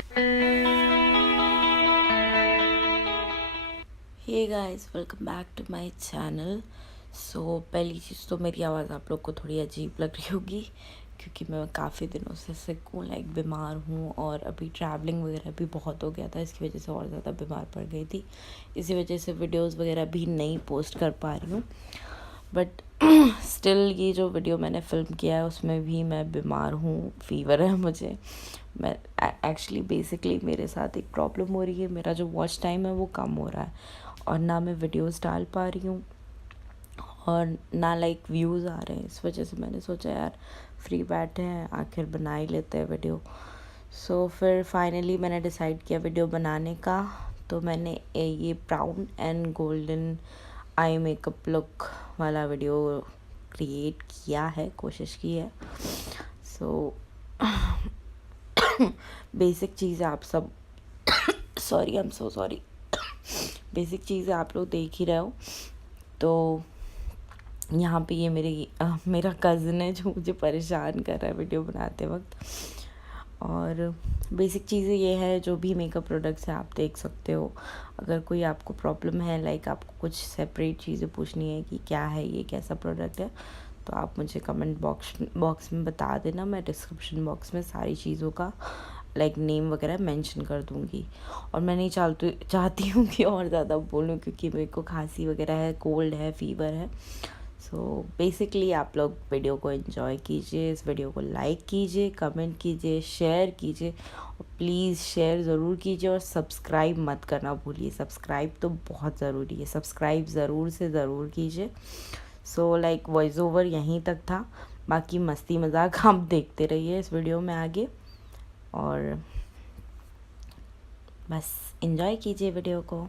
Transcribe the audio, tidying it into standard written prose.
Hey guys, welcome back to my channel. So पहली चीज़ तो मेरी आवाज़ आप लोग को थोड़ी अजीब लग रही होगी क्योंकि मैं काफ़ी दिनों से सिक हूँ, लाइक बीमार हूँ, और अभी ट्रैवलिंग वगैरह भी बहुत हो गया था, इसकी वजह से और ज़्यादा बीमार पड़ गई थी। इसी वजह से वीडियोस वगैरह भी नहीं पोस्ट कर पा रही हूँ। बट स्टिल ये जो वीडियो मैंने फ़िल्म किया है उसमें भी मैं बीमार हूँ, फ़ीवर है मुझे। मैं एक्चुअली बेसिकली मेरे साथ एक प्रॉब्लम हो रही है, मेरा जो वॉच टाइम है वो कम हो रहा है और ना मैं वीडियोस डाल पा रही हूँ और ना लाइक व्यूज़ आ रहे हैं। इस वजह से मैंने सोचा यार फ्री बैठे हैं, आखिर बना ही लेते हैं वीडियो। सो फिर फाइनली मैंने डिसाइड किया वीडियो बनाने का। तो मैंने ये brown and golden eye makeup look वाला वीडियो क्रिएट किया है, कोशिश की है। सो बेसिक चीज़ आप सब sorry, I am so sorry. Basic चीज़ें आप लोग देख ही रहे हो। तो यहाँ पे ये मेरा कज़न है जो मुझे परेशान कर रहा है वीडियो बनाते वक्त। और बेसिक चीज़ें ये है, जो भी मेकअप प्रोडक्ट्स हैं आप देख सकते हो। अगर कोई आपको प्रॉब्लम है, लाइक आपको कुछ सेपरेट चीज़ें पूछनी है कि क्या है ये, कैसा प्रोडक्ट है, तो आप मुझे कमेंट बॉक्स में बता देना। मैं डिस्क्रिप्शन बॉक्स में सारी चीज़ों का लाइक नेम वगैरह मेंशन कर दूँगी। और मैं नहीं चाहती हूँ कि और ज़्यादा बोलूँ क्योंकि मेरे को खांसी वगैरह है, कोल्ड है, फीवर है। सो बेसिकली आप लोग वीडियो को एंजॉय कीजिए, इस वीडियो को लाइक कीजिए, कमेंट कीजिए, शेयर कीजिए, और प्लीज़ शेयर ज़रूर कीजिए और सब्सक्राइब मत करना भूलिए। सब्सक्राइब तो बहुत ज़रूरी है, सब्सक्राइब ज़रूर से ज़रूर कीजिए। सो लाइक वॉइस ओवर यहीं तक था, बाकी मस्ती मजाक आप देखते रहिए इस वीडियो में आगे, और बस एंजॉय कीजिए वीडियो को।